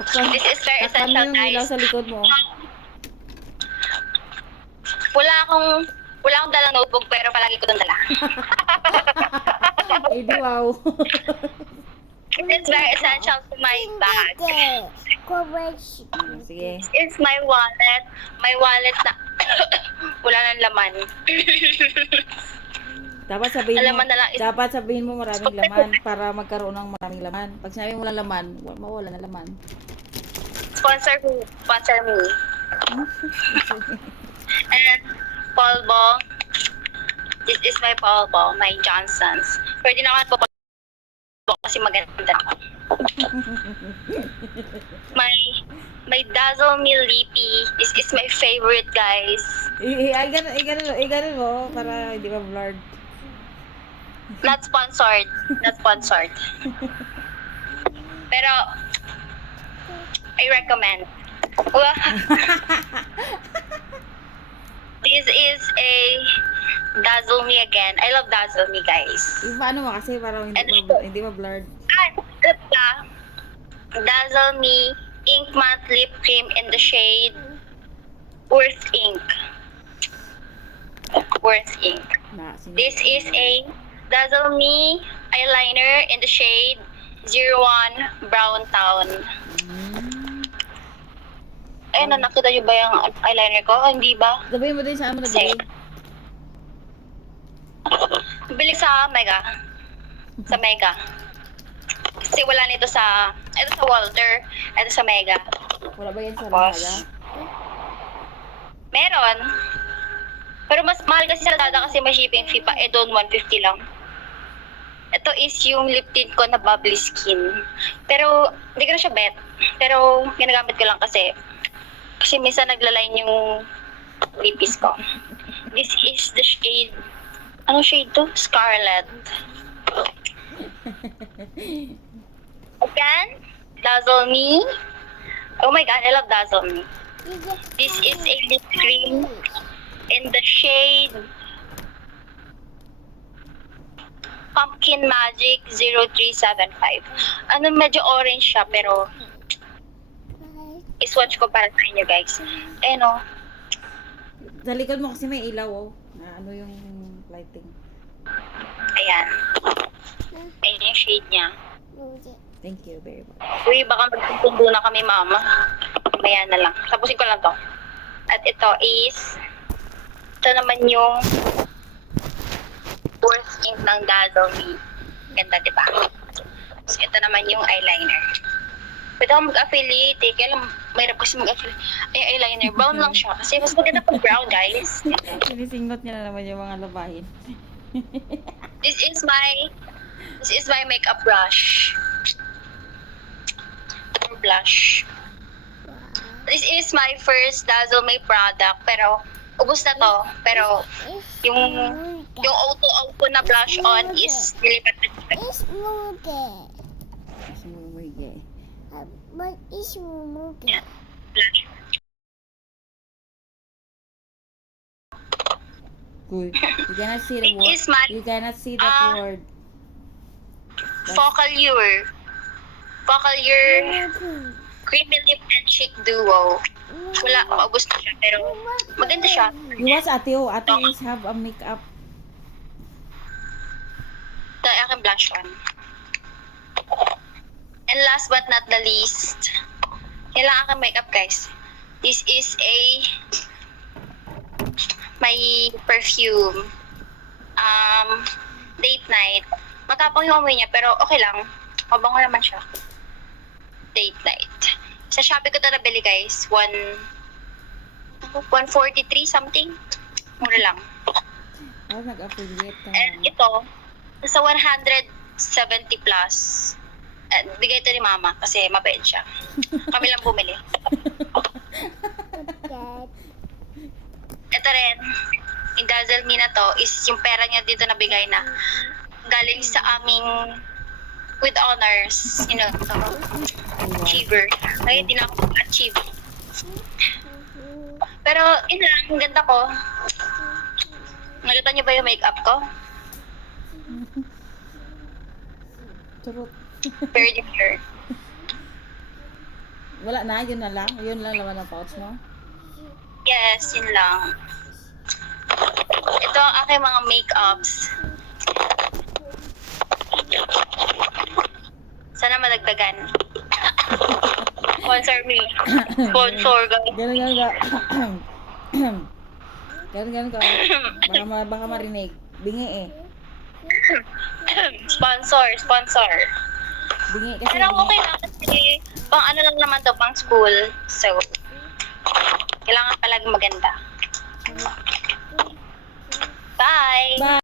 This is very Takpan mo essential, yung ilaw guys. sa likod mo. Wala akong dalang notebook, pero palagi ko itong dala. Eh di wow. It is very essential to my bag. Sige. This is my wallet. My wallet na wala nang laman. Dapat sabihin mo, Alaman na lang is- dapat sabihin mo maraming laman para magkaroon ng maraming laman. Pag sinabi mo lang laman, mawala na laman. Sponsor me. Sponsor me. And polvo. This is my polvo, my Johnson's. Pwede naman po kasi maganda ako. My Dazzle Me Lippy. This is my favorite, guys. Ganun mo para hindi ma blurred. Not sponsored. Not sponsored. Pero, I recommend. This is a Dazzle Me again. I love Dazzle Me, guys. Paano mo kasi para hindi ma blurred. Ito Dazzle Me Ink Matte Lip Cream in the shade Worth Ink. Worth Ink. This is a Dazzle Me eyeliner in the shade 01 Brown Town. Ayun, nakita niyo ba yung eyeliner ko? Hindi ba? Sabihin mo din saan mo nabili. Bili sa Mega. Sa Mega. Kasi wala nito sa... Ito sa Walter. Ito sa Mega. Wala ba yan sa Tapos, Lazada? meron. Pero mas mahal kasi sa Lazada kasi may shipping fee pa. Eh, doon 150 lang. Ito is yung lip tint ko na bubbly skin. Pero, hindi ko na siya bet. Pero, ginagamit ko lang kasi minsan naglaline yung lipis ko. This is the shade... Anong shade to? Scarlet. Again, Dazzle Me. Oh my god, I love Dazzle Me. This is a lip cream in the shade Pumpkin Magic 0375. Ano, medyo orange siya, pero iswatch ko para sa inyo, guys. Eh, no? Sa likod mo kasi may ilaw, oh. Na ano yung lighting. Ayan. Ayan yung shade niya. Thank you very much. Uy, baka magpupundo na kami, mama. Maya na lang. Tapusin ko lang to. At ito naman yung Worth Ink ng Dazzle Me. Ganda, diba? So, ito naman yung eyeliner. Pwede ako mag-affiliate eh. Kaya lang, mahirap kasi mag-affiliate. Ay, eyeliner. Brown lang siya. Kasi mas maganda pag brown, guys. Sinisingot niya na naman yung mga labahin. This is my makeup brush. Blush. This is my first Dazzle Me product, pero ubos na to. Pero yung auto na blush on is nilipat na dito. Yeah, blush. Uy, you cannot see the It word. is my You cannot see that word. Focallure Creamy Lip and Cheek Duo. Wala, maubos na siya, pero maganda siya. You watch ate, oh. Ate is have a makeup. Ito ay aking blush on. And last but not the least, kailangan aking makeup, guys. This is my perfume. Date night. Matapang yung amoy niya, pero okay lang. Mabango naman siya. Date night. Sa Shopee ko ito nabili, guys. 143 something. Mura lang. Oh, nag-affiliate ka. And ito, nasa 170 plus. Bigay ito ni mama kasi mabait siya. Kami lang bumili. Ito rin, yung Dazzle Me na to is yung pera niya dito nabigay na galing sa aming with honors, you know, achiever. Ngayon, hindi na ako achieve. Pero, yun lang, ang ganda ko. Nakita niyo ba yung makeup ko? Turot. Very pure. Wala na, yun na lang. Yun lang laman ng pouch mo. Yes, yun lang. Ito ang aking mga makeups. Sana madagdagan. Sponsor me. Sponsor, guys. Ganun ka. Ganun ka. Baka marinig. Bingi eh. Sponsor. Bingi kasi. Pero okay lang kasi pang ano lang naman to, pang school. So, kailangan palagi maganda. Bye! Bye!